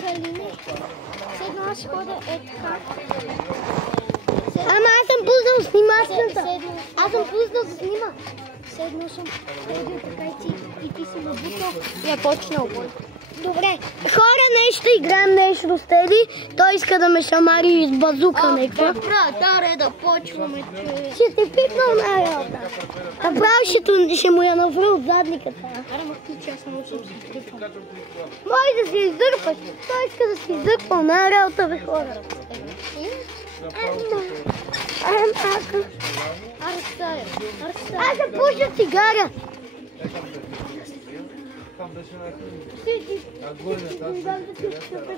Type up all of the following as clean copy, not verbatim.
Калине, седно аз хода така. Ама аз съм пуснал снимачката. Аз съм пуснал да снима. Седно съм ходил така и ти си набутал и е почнал бой. Добре, хора, нещо играем нещо с Теди. Той иска да ме шамари с базука неква. Добре, да почваме. Ще те пикнал на работа. Направо ще му я навръл задниката. Аре, ма ти, че аз само съм си трипал. Може да се издърпаш. Той иска да се издърпал на работа, бе хора. Аз ще пуша цигара.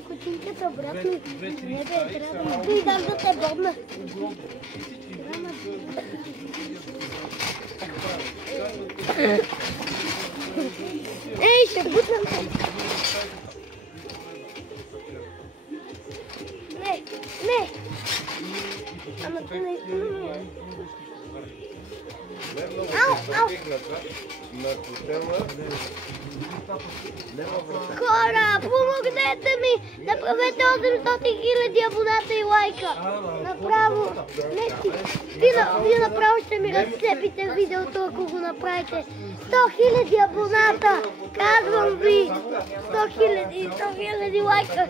Котинката обратно. Не бе, трябва да дам да те бодна. Ей, ще бутам. Не. Ама ти не изпълни. Ау. Хора, помогнете ми! Направете 800 000 абоната и лайка! Направо! Вие направо ще ми разцепите видеото, ако го направите! 100 000 абоната! Казвам ви! 100 000 лайка!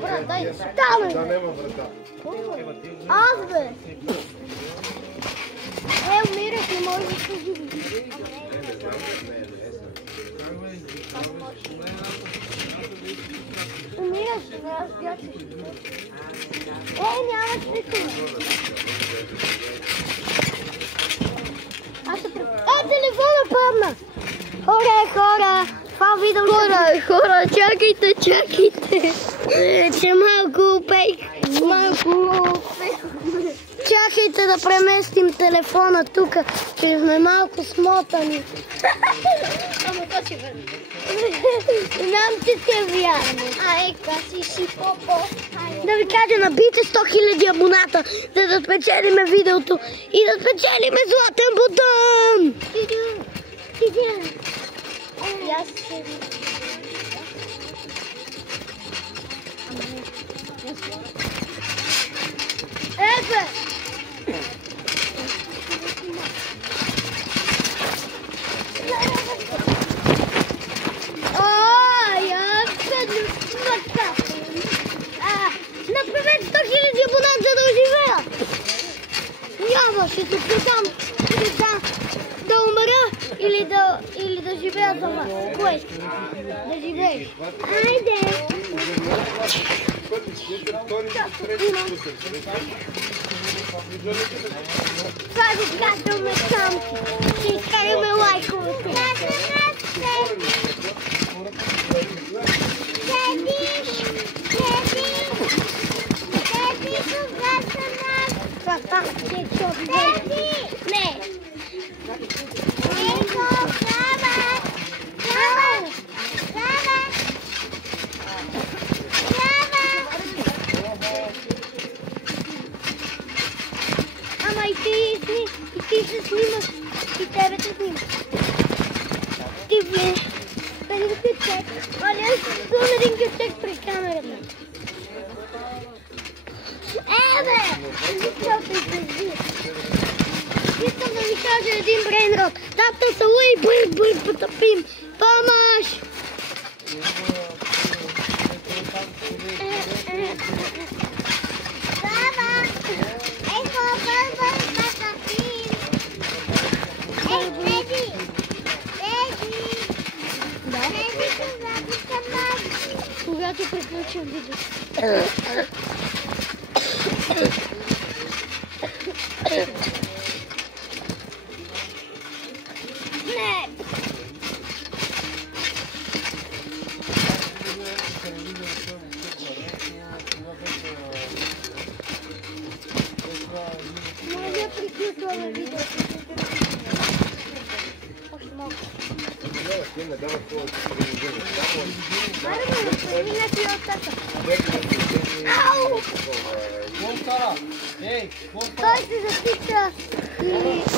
Брат, дай, стане! Да, няма врата. Аз бе! Умираш, не може да се живи. Умираш, аз бячеш. Няма стикане. Телефона падна! Хора! Това видео... Хора, чакайте! Че малко пейк. Чакайте да преместим телефона тук, че сме малко смотани. Ама то си върна. Знам, че те вярно. Си попо. Да ви кажа, набийте 100 000 абоната, за да спечелиме видеото и да спечелиме златен бутон! Ебе! Направете 100 000 абонат, за да оживея! Няма, ще се питам да умра или да живея за вас. Кое? Да живееш. Хайде! Това го казваме самки. Ще изкараме лайковете. Не. Ама и ти се снимаш. И тебе се снимаш. Ти вие. Пели кючек. Оля, сум един кючек при камерата. Искам да ви кажа един брейнрот. Тата са луи, бър, потъпим. Помощ! Баба! Бър, потъпим. Теди! Да? Когато приключим видео. Не! Може да приключваме видеото. Още малко. Айде, да си оттата. Той се затича и